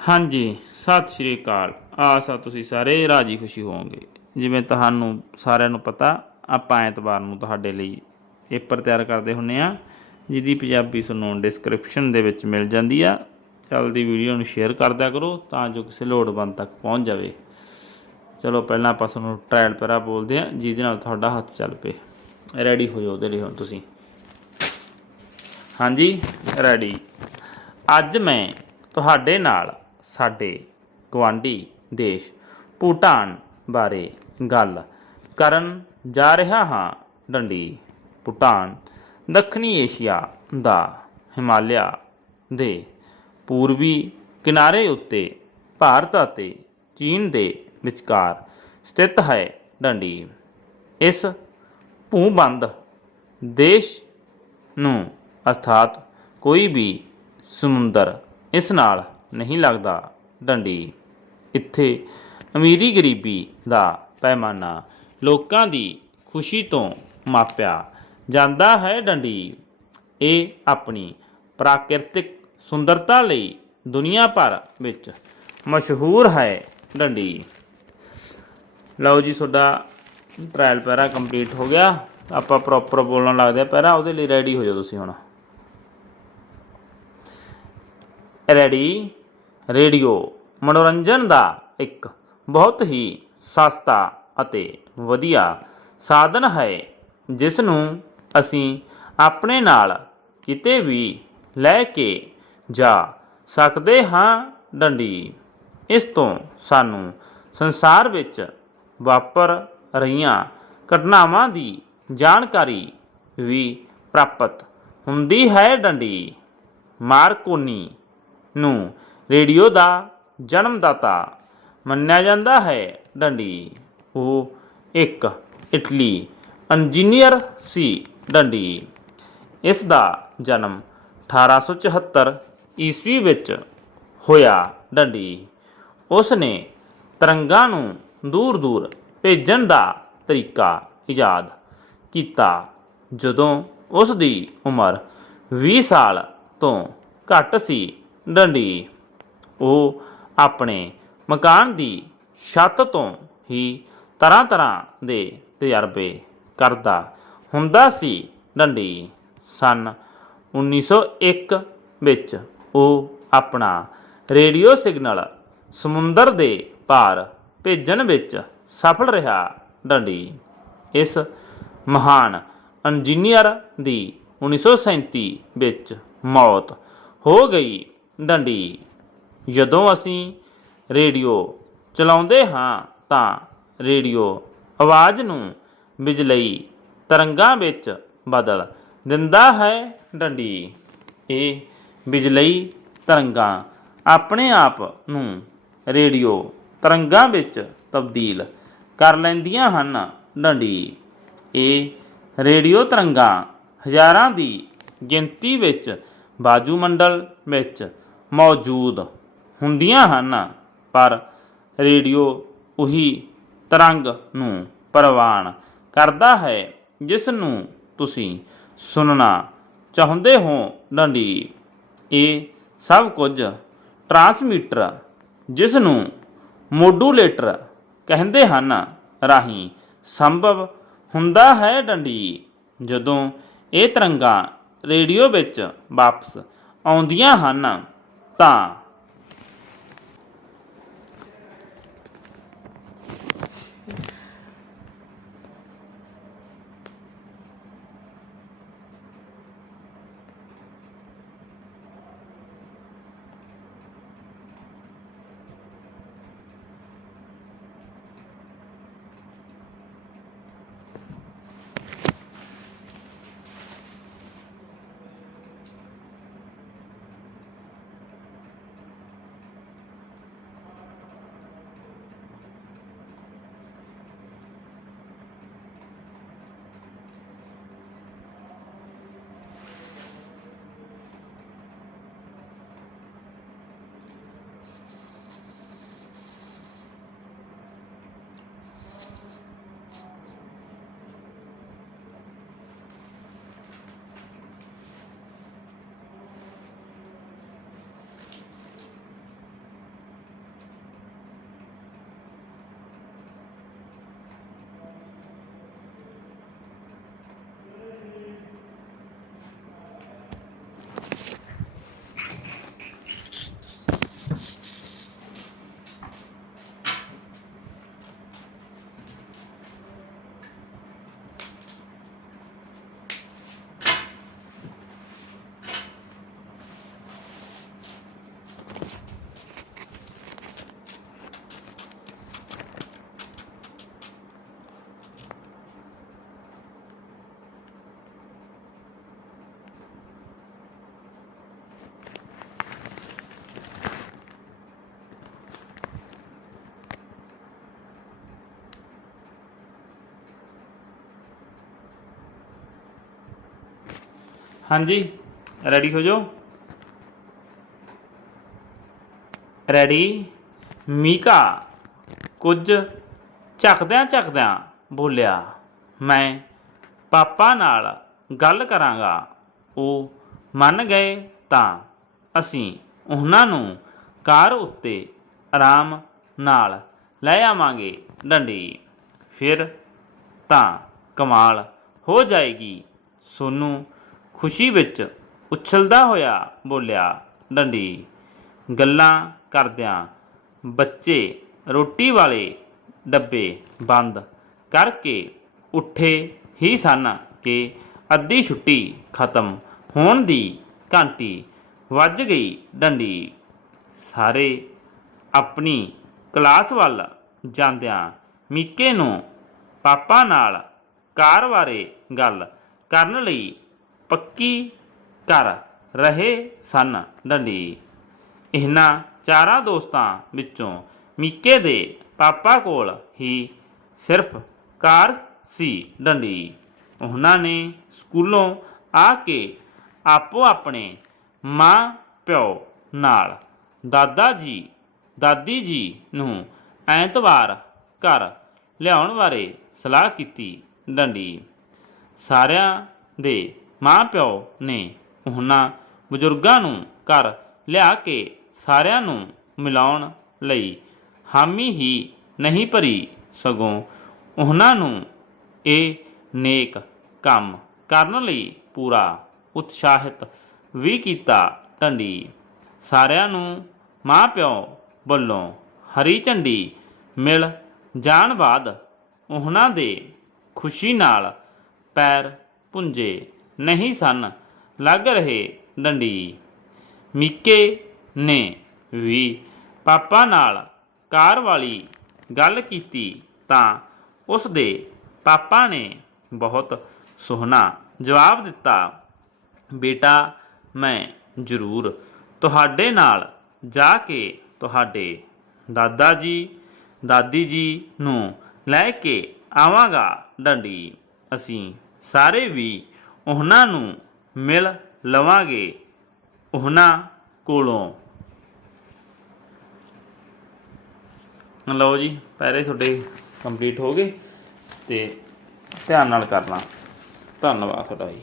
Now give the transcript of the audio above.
ਹਾਂਜੀ, ਸਤਿ ਸ਼੍ਰੀ ਅਕਾਲ। ਆਸ ਆ ਤੁਸੀਂ ਸਾਰੇ ਰਾਜੀ ਖੁਸ਼ੀ ਹੋਵੋਗੇ। ਜਿਵੇਂ ਤੁਹਾਨੂੰ ਸਾਰਿਆਂ ਨੂੰ ਪਤਾ, ਆਪਾਂ ਐਤਵਾਰ ਨੂੰ ਤੁਹਾਡੇ ਲਈ ਪੇਪਰ ਤਿਆਰ ਕਰਦੇ ਹੁੰਨੇ ਆ, ਜਿਹਦੀ ਪੰਜਾਬੀ ਤੁਹਾਨੂੰ ਡਿਸਕ੍ਰਿਪਸ਼ਨ ਦੇ ਵਿੱਚ ਮਿਲ ਜਾਂਦੀ ਆ। ਜਲਦੀ ਵੀਡੀਓ ਨੂੰ ਸ਼ੇਅਰ ਕਰ ਦਿਆ ਕਰੋ ਤਾਂ ਜੋ ਕਿਸੇ ਲੋੜਵੰਦ ਤੱਕ ਪਹੁੰਚ ਜਾਵੇ। ਚਲੋ, ਪਹਿਲਾਂ ਆਪਾਂ ਤੁਹਾਨੂੰ ਟ੍ਰਾਇਲ ਪੈਰਾ ਬੋਲਦੇ ਆ, ਜਿਹਦੇ ਨਾਲ ਤੁਹਾਡਾ ਹੱਥ ਚੱਲ ਪਏ। ਰੈਡੀ ਹੋ ਜਾਓ ਉਹਦੇ ਲਈ ਹੁਣ ਤੁਸੀਂ। ਹਾਂਜੀ ਰੈਡੀ ਅੱਜ ਮੈਂ ਤੁਹਾਡੇ ਨਾਲ ਸਾਡੇ ਗਵਾਂਢੀ ਦੇਸ਼ ਭੂਟਾਨ ਬਾਰੇ ਗੱਲ ਕਰਨ ਜਾ ਰਿਹਾ ਹਾਂ। ਡੰਡੀ, ਭੂਟਾਨ, ਦੱਖਣੀ ਏਸ਼ੀਆ ਦਾ ਹਿਮਾਲਿਆ ਦੇ ਪੂਰਬੀ ਕਿਨਾਰੇ ਉੱਤੇ ਭਾਰਤ ਅਤੇ ਚੀਨ ਦੇ ਵਿਚਕਾਰ ਸਥਿਤ ਹੈ। ਡੰਡੀ, ਇਸ ਭੂਬੰਦ ਦੇਸ਼ ਨੂੰ ਅਰਥਾਤ ਕੋਈ ਵੀ ਸਮੁੰਦਰ ਇਸ ਨਾਲ ਨਹੀਂ ਲੱਗਦਾ। ਡੰਡੀ ਇੱਥੇ ਅਮੀਰੀ ਗਰੀਬੀ ਦਾ ਪੈਮਾਨਾ ਲੋਕਾਂ ਦੀ ਖੁਸ਼ੀ ਤੋਂ ਮਾਪਿਆ ਜਾਂਦਾ ਹੈ ਡੰਡੀ ਇਹ ਆਪਣੀ ਪ੍ਰਾਕਿਰਤਿਕ ਸੁੰਦਰਤਾ ਲਈ ਦੁਨੀਆ ਭਰ ਵਿੱਚ ਮਸ਼ਹੂਰ ਹੈ ਡੰਡੀ ਲਓ ਜੀ, ਤੁਹਾਡਾ ਟ੍ਰਾਇਲ ਪੈਰਾ ਕੰਪਲੀਟ ਹੋ ਗਿਆ। ਆਪਾਂ ਪ੍ਰੋਪਰ ਬੋਲਣ ਲੱਗਦੇ ਆ ਪਹਿਰਾ, ਉਹਦੇ ਲਈ ਰੈਡੀ ਹੋ ਜਾਓ ਤੁਸੀਂ ਹੁਣ। ਰੈਡੀ ਰੇਡੀਓ, ਮਨੋਰੰਜਨ ਦਾ ਇੱਕ ਬਹੁਤ ਹੀ ਸਸਤਾ ਅਤੇ ਵਧੀਆ ਸਾਧਨ ਹੈ ਜਿਸ ਨੂੰ ਅਸੀਂ ਆਪਣੇ ਨਾਲ ਕਿਤੇ ਵੀ ਲੈ ਕੇ ਜਾ ਸਕਦੇ ਹਾਂ ਡੰਡੀ। ਇਸ ਤੋਂ ਸਾਨੂੰ ਸੰਸਾਰ ਵਿੱਚ ਵਾਪਰ ਰਹੀਆਂ ਘਟਨਾਵਾਂ ਦੀ ਜਾਣਕਾਰੀ ਵੀ ਪ੍ਰਾਪਤ ਹੁੰਦੀ ਹੈ ਡੰਡੀ। ਮਾਰਕੋਨੀ ਨੂੰ ਰੇਡੀਓ ਦਾ ਜਨਮਦਾਤਾ ਮੰਨਿਆ ਜਾਂਦਾ ਹੈ। ਡੰਡੀ। ਉਹ ਇੱਕ ਇਟਲੀ ਇੰਜੀਨੀਅਰ ਸੀ। ਡੰਡੀ। ਇਸ ਦਾ ਜਨਮ 1874 ਈਸਵੀ ਵਿੱਚ ਹੋਇਆ। ਡੰਡੀ। ਉਸ ਨੇ ਤਰੰਗਾਂ ਨੂੰ ਦੂਰ ਦੂਰ ਭੇਜਣ ਦਾ ਤਰੀਕਾ ਇਜਾਦ ਕੀਤਾ, ਜਦੋਂ ਉਸ ਦੀ ਉਮਰ 20 ਸਾਲ ਤੋਂ ਘੱਟ ਸੀ। ਡੰਡੀ। ਉਹ ਆਪਣੇ ਮਕਾਨ ਦੀ ਛੱਤ ਤੋਂ ਹੀ ਤਰ੍ਹਾਂ ਤਰ੍ਹਾਂ ਦੇ ਤਜਰਬੇ ਕਰਦਾ ਹੁੰਦਾ ਸੀ। ਡੰਡੀ ਸਨ 1901 ਵਿੱਚ ਉਹ ਆਪਣਾ ਰੇਡੀਓ ਸਿਗਨਲ ਸਮੁੰਦਰ ਦੇ ਪਾਰ ਭੇਜਣ ਵਿੱਚ ਸਫਲ ਰਿਹਾ। ਡੰਡੀ ਇਸ ਮਹਾਨ ਇੰਜੀਨੀਅਰ ਦੀ 1937 ਵਿੱਚ ਮੌਤ ਹੋ ਗਈ। ਡੰਡੀ ਜਦੋਂ ਅਸੀਂ ਰੇਡੀਓ ਚਲਾਉਂਦੇ ਹਾਂ ਤਾਂ ਰੇਡੀਓ ਆਵਾਜ਼ ਨੂੰ ਬਿਜਲਈ ਤਰੰਗਾਂ ਵਿੱਚ ਬਦਲ ਦਿੰਦਾ ਹੈ ਡੰਡੀ। ਇਹ ਬਿਜਲਈ ਤਰੰਗਾਂ ਆਪਣੇ ਆਪ ਨੂੰ ਰੇਡੀਓ ਤਰੰਗਾਂ ਵਿੱਚ ਤਬਦੀਲ ਕਰ ਲੈਂਦੀਆਂ ਹਨ ਡੰਡੀ। ਇਹ ਰੇਡੀਓ ਤਰੰਗਾਂ ਹਜ਼ਾਰਾਂ ਦੀ ਗਿਣਤੀ ਵਿੱਚ ਬਾਜੂ ਮੰਡਲ ਵਿੱਚ ਮੌਜੂਦ ਹੁੰਦੀਆਂ ਹਨ, ਪਰ ਰੇਡੀਓ ਉਹੀ ਤਰੰਗ ਨੂੰ ਪ੍ਰਵਾਨ ਕਰਦਾ ਹੈ, ਜਿਸ ਨੂੰ ਤੁਸੀਂ ਸੁਣਨਾ ਚਾਹੁੰਦੇ ਹੋ। ਡੰਡੀ, ਇਹ ਸਭ ਕੁਝ ਟਰਾਂਸਮੀਟਰ, ਜਿਸ ਨੂੰ ਮੋਡੂਲੇਟਰ ਕਹਿੰਦੇ ਹਨ, ਰਾਹੀਂ ਸੰਭਵ ਹੁੰਦਾ ਹੈ। ਡੰਡੀ, ਜਦੋਂ ਇਹ ਤਰੰਗਾਂ ਰੇਡੀਓ ਵਿੱਚ ਵਾਪਸ ਆਉਂਦੀਆਂ ਹਨ, ਤਾਂ ਹਾਂਜੀ ਰੈਡੀ ਹੋ ਜਾਓ? ਰੈਡੀ ਮੀਕਾ, ਕੁਝ ਝਕਦਿਆਂ ਝਕਦਿਆਂ ਬੋਲਿਆ, ਮੈਂ ਪਾਪਾ ਨਾਲ ਗੱਲ ਕਰਾਂਗਾ। ਉਹ ਮੰਨ ਗਏ ਤਾਂ ਅਸੀਂ ਉਹਨਾਂ ਨੂੰ ਕਾਰ ਉੱਤੇ ਆਰਾਮ ਨਾਲ ਲੈ ਆਵਾਂਗੇ, ਡੰਡੀ। ਫਿਰ ਤਾਂ ਕਮਾਲ ਹੋ ਜਾਏਗੀ। ਸੋਨੂੰ ਖੁਸ਼ੀ ਵਿੱਚ ਉਛਲਦਾ ਹੋਇਆ ਬੋਲਿਆ, ਡੰਡੀ, ਗੱਲਾਂ ਕਰਦਿਆਂ ਬੱਚੇ ਰੋਟੀ ਵਾਲੇ ਡੱਬੇ ਬੰਦ ਕਰਕੇ ਉੱਠੇ ਹੀ ਸਨ ਕਿ ਅੱਧੀ ਛੁੱਟੀ ਖਤਮ ਹੋਣ ਦੀ ਘੰਟੀ ਵੱਜ ਗਈ। ਡੰਡੀ ਸਾਰੇ ਆਪਣੀ ਕਲਾਸ ਵੱਲ ਜਾਂਦਿਆਂ ਮਿੱਕੇ ਨੂੰ ਪਾਪਾ ਨਾਲ ਕਾਰ ਬਾਰੇ ਗੱਲ ਕਰਨ ਲਈ ਪੱਕੀ ਕਰ ਰਹੇ ਸਨ। ਡੰਡੀ। ਇਹਨਾਂ ਚਾਰਾਂ ਦੋਸਤਾਂ ਵਿੱਚੋਂ ਮਿੱਕੇ ਦੇ ਪਾਪਾ ਕੋਲ ਹੀ ਸਿਰਫ ਕਾਰ ਸੀ। ਡੰਡੀ। ਉਹਨਾਂ ਨੇ ਸਕੂਲੋਂ ਆ ਕੇ ਆਪੋ ਆਪਣੇ ਮਾਂ ਪਿਓ ਨਾਲ ਦਾਦਾ ਜੀ, ਦਾਦੀ ਜੀ ਨੂੰ ਐਤਵਾਰ ਘਰ ਲਿਆਉਣ ਬਾਰੇ ਸਲਾਹ ਕੀਤੀ। ਡੰਡੀ। ਸਾਰਿਆਂ ਦੇ ਮਾਂ ਪਿਓ ਨੇ ਉਹਨਾਂ ਬਜ਼ੁਰਗਾਂ ਨੂੰ ਘਰ ਲਿਆ ਕੇ ਸਾਰਿਆਂ ਨੂੰ ਮਿਲਾਉਣ ਲਈ ਹਾਮੀ ਹੀ ਨਹੀਂ ਭਰੀ ਸਗੋਂ ਉਹਨਾਂ ਨੂੰ ਇਹ ਨੇਕ ਕੰਮ ਕਰਨ ਲਈ ਪੂਰਾ ਉਤਸ਼ਾਹਿਤ ਵੀ ਕੀਤਾ ਢੰਡੀ। ਸਾਰਿਆਂ ਨੂੰ ਮਾਂ ਪਿਓ ਵੱਲੋਂ ਹਰੀ ਝੰਡੀ ਮਿਲ ਜਾਣ ਬਾਅਦ ਉਹਨਾਂ ਦੇ ਖੁਸ਼ੀ ਨਾਲ ਪੈਰ ਪੁੰਜੇ ਨਹੀਂ ਸਨ। ਲੱਗ ਰਹੇ ਡੰਡੀ ਮਿੱਕੇ ਨੇ ਵੀ ਪਾਪਾ ਨਾਲ ਕਾਰ ਵਾਲੀ ਗੱਲ ਕੀਤੀ ਤਾਂ ਉਸ ਦੇ ਪਾਪਾ ਨੇ ਬਹੁਤ ਸੋਹਣਾ ਜਵਾਬ ਦਿੱਤਾ, ਬੇਟਾ, ਮੈਂ ਜ਼ਰੂਰ ਤੁਹਾਡੇ ਨਾਲ ਜਾ ਕੇ ਤੁਹਾਡੇ ਦਾਦਾ ਜੀ, ਦਾਦੀ ਜੀ ਨੂੰ ਲੈ ਕੇ ਆਵਾਂਗਾ ਡੰਡੀ ਅਸੀਂ ਸਾਰੇ ਵੀ ਉਹਨਾਂ ਨੂੰ ਮਿਲ ਲਵਾਂਗੇ ਉਹਨਾਂ ਕੋਲੋਂ। ਲਓ ਜੀ ਪੈਰੇ ਤੁਹਾਡੇ ਕੰਪਲੀਟ ਹੋ ਗਏ ਤੇ ਧਿਆਨ ਨਾਲ ਕਰਨਾ। ਧੰਨਵਾਦ ਤੁਹਾਡਾ ਜੀ।